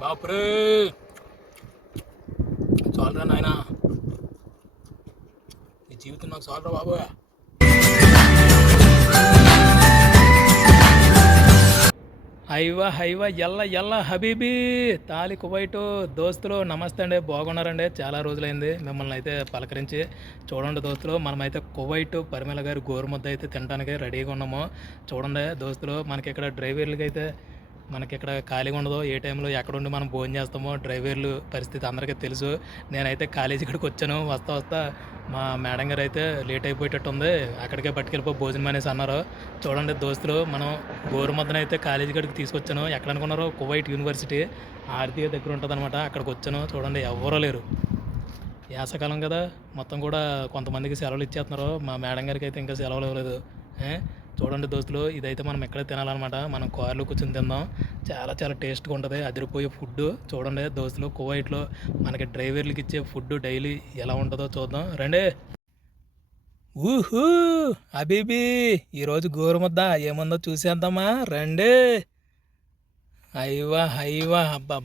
బాపురే చాలరా నాయన, ఈ జీవితం నాకు చాలరా బాబు. హైవా హైవా ఎల్ల ఎల్ల హబీబీ తాలి కువైటు దోస్తులు నమస్తే అండి. బాగున్నారండి? చాలా రోజులైంది మిమ్మల్ని అయితే పలకరించి. చూడండి దోస్తులు, మనమైతే కువైటు పరిమళ గారి గోరుముద్ద అయితే తినడానికి రెడీగా ఉన్నాము. చూడండి దోస్తులు, మనకి ఇక్కడ డ్రైవర్లకి అయితే మనకి ఇక్కడ ఖాళీగా ఉండదు. ఏ టైంలో ఎక్కడుండి మనం భోజనం చేస్తామో డ్రైవర్లు పరిస్థితి అందరికీ తెలుసు. నేనైతే కాలేజీ ఇక్కడికి వచ్చాను. వస్తా వస్తా మా మేడం గారు అయితే లేట్ అయిపోయేటట్టు ఉంది, అక్కడికే పట్టుకెళ్ళిపో భోజనం అనేసి అన్నారు. చూడండి దోస్తులు, మనం గోరుముద్దను అయితే కాలేజీ కాడికి తీసుకొచ్చాను. ఎక్కడ అనుకున్నారు? కువైట్ యూనివర్సిటీ ఆర్తీయ దగ్గర ఉంటుంది అనమాట. అక్కడికి వచ్చాను. చూడండి ఎవరూ లేరు, వేసవకాలం కదా, మొత్తం కూడా కొంతమందికి సెలవులు ఇచ్చేస్తున్నారు. మా మేడం గారికి అయితే ఇంకా సెలవులు ఇవ్వలేదు. చూడండి దోస్తులు, ఇదైతే మనం ఎక్కడ తినాలన్నమాట. మనం కార్లో కూర్చొని తిందాం. చాలా చాలా టేస్ట్గా ఉంటుంది, అదిరిపోయే ఫుడ్. చూడండి దోస్తులు, కువైట్లో మనకి డ్రైవర్లకి ఇచ్చే ఫుడ్ డైలీ ఎలా ఉంటుందో చూద్దాం రండి. ఊహూ అబీబీ, ఈరోజు గోరుముద్ద ఏముందో చూసేద్దామా రండి. అయ్యవా అయ్యవా, అబ్బా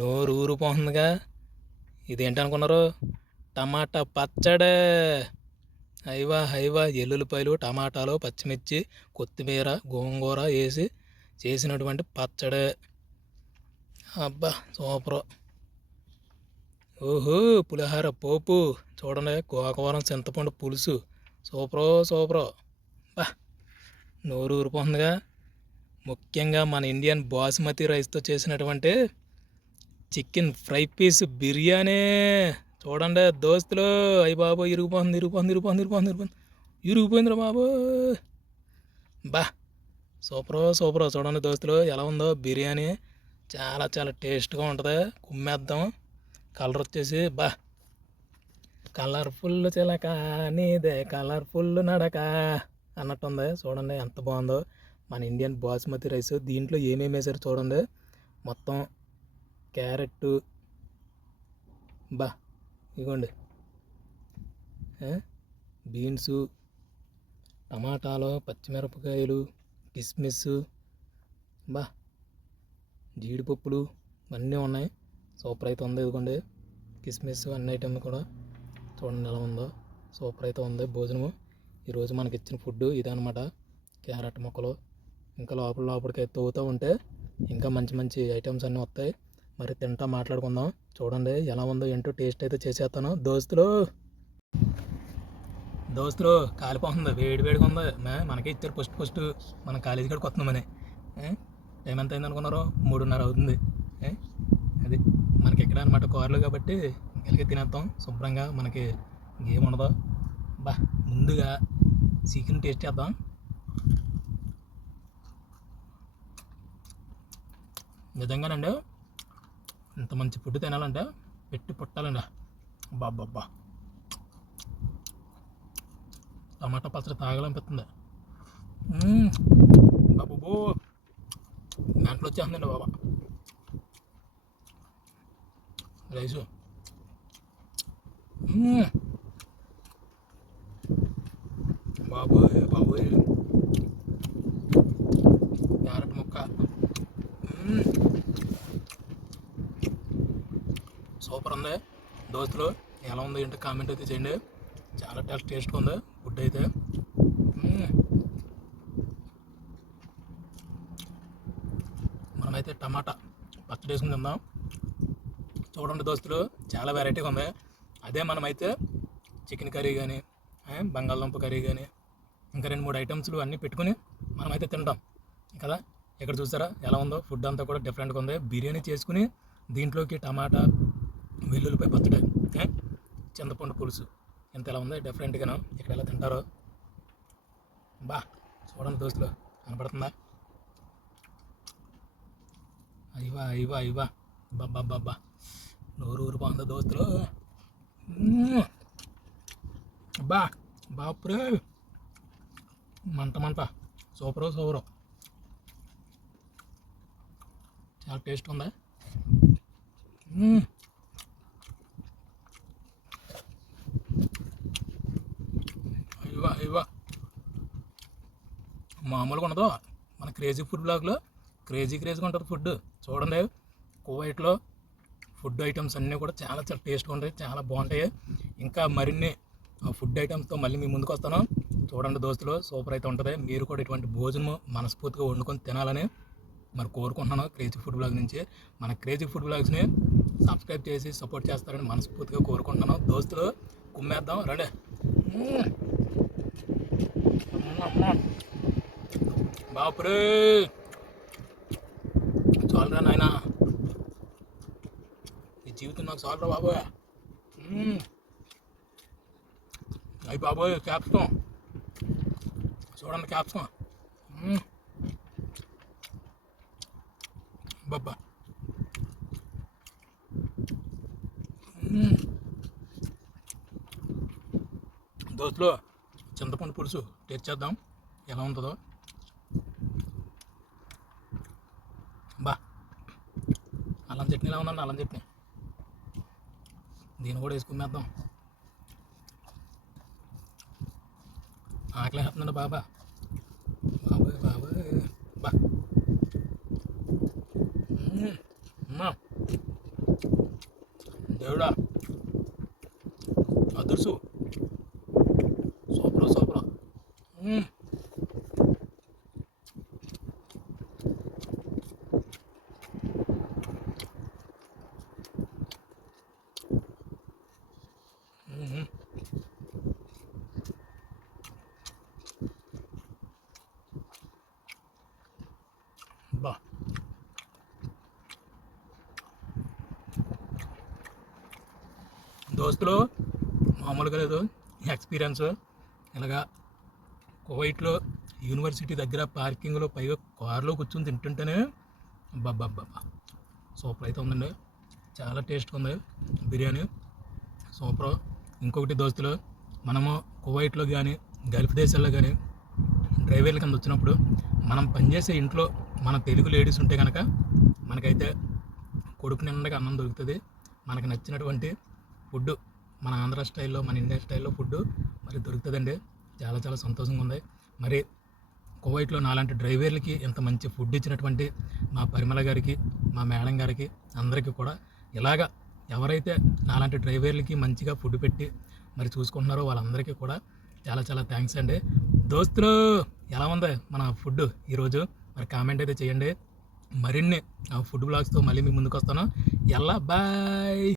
నోరు ఊరిపోతుందిగా. ఇదేంటనుకున్నారు? టమాటా పచ్చడే. హైవా హైవా, ఎల్లుల్లిపాయలు, టమాటాలు, పచ్చిమిర్చి, కొత్తిమీర, గోంగూర వేసి చేసినటువంటి పచ్చడే. అబ్బా సూపరు. ఓహో పులిహార పోపు. చూడండి, గోకవరం చింతపండు పులుసు. సూపరు. బా నోరు ఊరిపోతుందిగా. ముఖ్యంగా మన ఇండియన్ బాస్మతి రైస్తో చేసినటువంటి చికెన్ ఫ్రై పీస్ బిర్యానీ. చూడండి దోస్తులు, అయ్యి బాబు ఇరిగిపోయిందిరా బాబు. బా సూపరు. చూడండి దోస్తులు, ఎలా ఉందో బిర్యానీ. చాలా చాలా టేస్ట్గా ఉంటుంది. కుమ్మేద్దాం. కలర్ వచ్చేసి బా కలర్ఫుల్ చిలక నీదే కలర్ఫుల్ నడక అన్నట్టుంది. చూడండి ఎంత బాగుందో మన ఇండియన్ బాస్మతి రైస్. దీంట్లో ఏమేమి వేసారు చూడండి. మొత్తం క్యారెట్, బా ఇగోండి, బీన్సు, టమాటాలు, పచ్చిమిరపకాయలు, కిస్మిస్, బా జీడిపప్పులు అన్నీ ఉన్నాయి. సూపర్ అయితే ఉంది. ఇదిగోండి కిస్మిస్, అన్ని ఐటమ్ కూడా చూడండి ఎలా ఉందో. సూపర్ అయితే ఉంది భోజనము. ఈరోజు మనకి ఇచ్చిన ఫుడ్ ఇదనమాట. క్యారెట్ ముక్కలు ఇంకా లోపలికి తవ్వుతూ ఉంటే ఇంకా మంచి మంచి ఐటమ్స్ అన్నీ వస్తాయి. మరి తింటా మాట్లాడుకుందాం. చూడండి ఎలా ఉందో ఏంటో టేస్ట్ అయితే చేసేస్తాను. దోస్తులు కాలిపోతుంది, వేడిగా ఉంది. మనకి ఇచ్చారు ఫస్ట్ మన కాలేజీ కాడికి వస్తున్నామని. టైం ఎంత అయింది అనుకున్నారు? 3:30 అవుతుంది. అది మనకి ఎక్కడ అనమాట కార్లు కాబట్టి ఇక్కడికి తినేస్తాం శుభ్రంగా. మనకి ఏం ఉండదు. బా ముందుగా చికెన్ టేస్ట్ చేద్దాం. నిజంగానండి, ఇంత మంచి ఫుడ్ తినాలంటే పెట్టి పుట్టాలండి. బాబ్బా టమాటా పచ్చడి తాగాలనిపిస్తుంది. బాబు దాంట్లో వచ్చేస్తుందండి బాబా రైసు. బాబోయ్ క్యారెట్ ముక్క సూపర్ ఉంది. దోస్తులు ఎలా ఉంది ఏంటో కామెంట్ అయితే చేయండి. చాలా టేస్ట్గా ఉంది ఫుడ్ అయితే. మనమైతే టమాటా పచ్చడి వేసుకుని తిందాం. చూడండి దోస్తులు, చాలా వెరైటీగా ఉంది. అదే మనమైతే చికెన్ కర్రీ కానీ, బంగాళదుంప కర్రీ కానీ, ఇంకా 2-3 ఐటమ్స్లు అన్నీ పెట్టుకుని మనమైతే తింటాం కదా. ఇక్కడ చూసారా ఎలా ఉందో ఫుడ్ అంతా కూడా డిఫరెంట్గా ఉంది. బిర్యానీ చేసుకుని దీంట్లోకి టమాటా, వెల్లుల్లిపాయ పచ్చడి, చింతపండు పులుసు ఎంత ఎలా ఉంది డిఫరెంట్గాను. ఇక్కడ ఎలా తింటారో బా చూడండి దోస్తులు, కనపడుతుందా? అయ్యవా బాబ్బా నోరు ఊరిపోతుందా దోస్తులు. బాపురే మంట సూపరు. చాలా టేస్ట్ ఉందా. అయ్యవా మామూలుగా ఉండదు. మన క్రేజీ ఫుడ్ బ్లాగ్లో క్రేజీగా ఉంటుంది ఫుడ్. చూడండి, కువైట్లో ఫుడ్ ఐటమ్స్ అన్నీ కూడా చాలా చాలా టేస్ట్గా ఉంటాయి, చాలా బాగుంటాయి. ఇంకా మరిన్ని ఫుడ్ ఐటమ్స్తో మళ్ళీ మీ ముందుకు వస్తాను. చూడండి దోస్తులు, సూపర్ అయితే ఉంటుంది. మీరు కూడా ఇటువంటి భోజనం మనస్ఫూర్తిగా వండుకొని తినాలని మరి కోరుకుంటున్నాను. క్రేజీ ఫుడ్ బ్లాగ్ నుంచి మన క్రేజీ ఫుడ్ బ్లాగ్స్ని సబ్స్క్రైబ్ చేసి సపోర్ట్ చేస్తారని మనస్ఫూర్తిగా కోరుకుంటున్నాను. దోస్తులు కుమ్మేద్దాం రండి. బాపురే చాలరా నాయనా, ఈ జీవితం నాకు చాలరా బాబోయ్. అయ్యి బాబోయ్ క్యాప్సికం చూడండి, క్యాప్సికం బాబా. దోస్తులు చింతపండు పులుసు టేస్ట్ చేద్దాం ఎలా ఉంటుందో. బా, అల్లం చట్నీ ఎలా ఉందండి, అల్లం చట్నీ దీన్ని కూడా వేసుకునేద్దాం. ఆకలి వేస్తుందండి బాబా, బాబాయ్ బాబాయ్ బా. దేవుడా అదుర్సు, సూపర్ సూపర్. బా, దోస్తులు మామూలుగా లేదు ఎక్స్పీరియన్స్. ఇలాగా కువైట్లో యూనివర్సిటీ దగ్గర పార్కింగ్లో పైగా కారులో కూర్చొని తింటుంటేనే బాబా సూపర్ అయితే ఉందండి. చాలా టేస్ట్గా ఉంది బిర్యానీ, సూపర్. ఇంకొకటి దోస్తులు, మనము కువైట్లో కానీ గల్ఫ్ దేశాల్లో కానీ డ్రైవర్ల కింద వచ్చినప్పుడు మనం పనిచేసే ఇంట్లో మన తెలుగు లేడీస్ ఉంటే కనుక మనకైతే కొడుకు నిండగా అన్నం దొరుకుతుంది. మనకు నచ్చినటువంటి ఫుడ్ మన ఆంధ్ర స్టైల్లో, మన ఇండియా స్టైల్లో ఫుడ్ మరి దొరుకుతుందండి. చాలా చాలా సంతోషంగా ఉంది. మరి కువైట్లో నాలాంటి డ్రైవర్లకి ఇంత మంచి ఫుడ్ ఇచ్చినటువంటి మా పరిమళ గారికి, మా మేడం గారికి అందరికీ కూడా ఇలాగా ఎవరైతే నాలాంటి డ్రైవర్లకి మంచిగా ఫుడ్ పెట్టి మరి చూసుకుంటున్నారో వాళ్ళందరికీ కూడా చాలా చాలా థ్యాంక్స్ అండి. దోస్తులు ఎలా ఉంది మన ఫుడ్ ఈరోజు మరి కామెంట్ అయితే చేయండి. మరిన్ని ఫుడ్ బ్లాగ్స్తో మళ్ళీ మీ ముందుకు వస్తాను. ఎలా బాయ్.